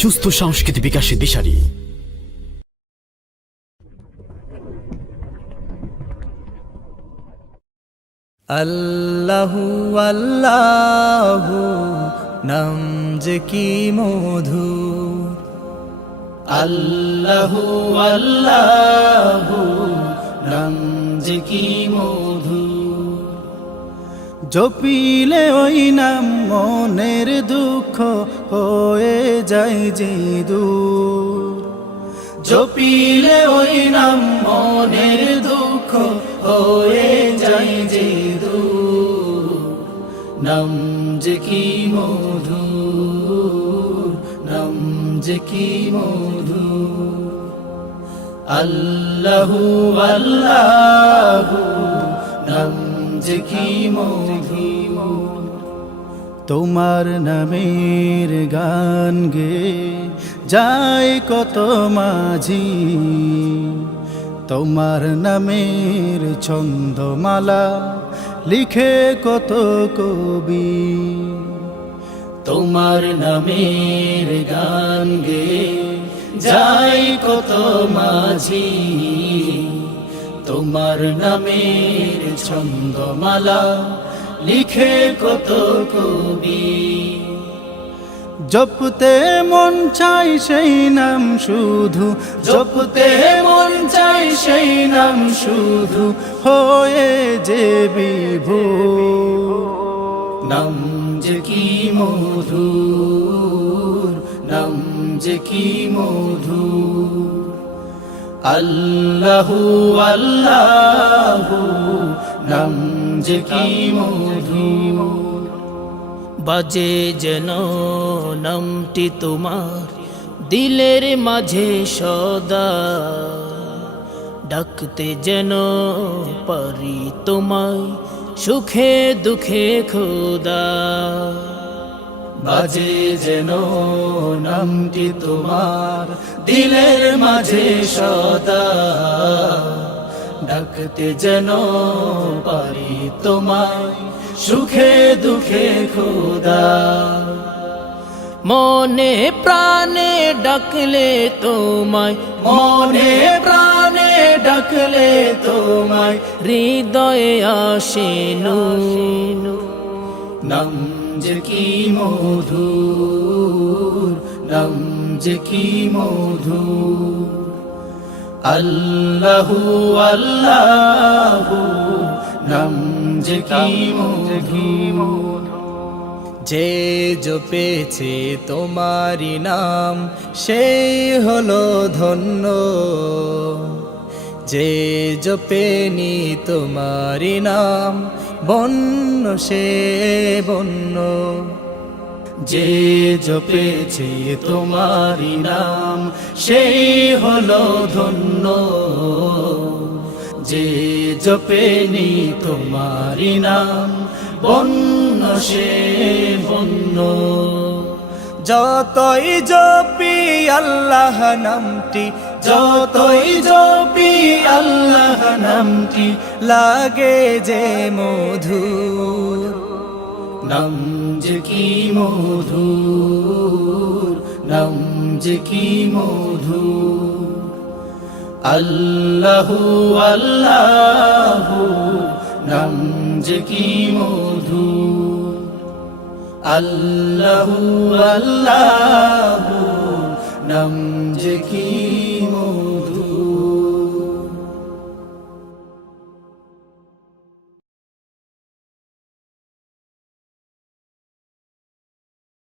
সুস্থ সংস্কৃতি বিকাশের দিশারি। আল্লাহু আল্লাহু নাম যে কি মধুর, আল্লাহু আল্লাহু নাম যে কি মধুর। জপিলে ওই নাম মনের দুঃখ হয়ে যায় যে দূর, জপিলে ওই নাম মনের দুঃখ হয়ে যায় যে দূর। নাম যে কি মধুর, নাম যে কি মধুর। আল্লাহু আল্লাহু নাম যে কি মধুর। তোমার নামের গান গে যায় কত মাঝি, তোমার নামের ছন্দমালা লিখে কত কবি। তোমার নামের গান গে যায় কত মাঝি, তোমার নামের ছন্দমালা লিখে কত কবি। জপতে মন চাই সেই নাম শুধু, জপতে মন চাই সেই নাম শুধু, হয়ে যে বিভোর। নাম যে কি মধুর, নাম যে কি মধুর। আল্লাহু আল্লাহু নাম যে কি মধুর। বাজে যেন নামটি তোমার দিলের মাঝে সদা, ডাকতে যেন পারি তোমায় সুখে দুঃখে খোদা। বাজে যেন নামটি তোমার দিলের মাঝে সদা, ডাকতে যেন পারি তোমায় সুখে দুঃখে খোদা। মনে প্রাণে ডাকলে তোমায়, মনে প্রাণে ডাকলে তোমায়, হৃদয়ে আসে নূর। নাম যে কি মধুর, নাম যে কি মধুর। আল্লাহু আল্লাহু নাম যে কি মধুর। যে জপেছে তোমারি নাম সেই হলো ধন্য, যে জপেনি তোমারি নাম বন্য সে বন্য। যে জপেছে তোমারি নাম সেই হলো ধন্য, যে জপেনি তোমারি নাম বন্য সে বন্য। যতই জপি আল্লাহ নামটি, যতই জপি আল্লাহ নামটি, লাগে যে মধুর। নাম যে কি মধুর, নাম যে কি মধুর। আল্লাহু আল্লাহু নাম যে কি মধুর। আল্লাহু আল্লাহু নাম যে কি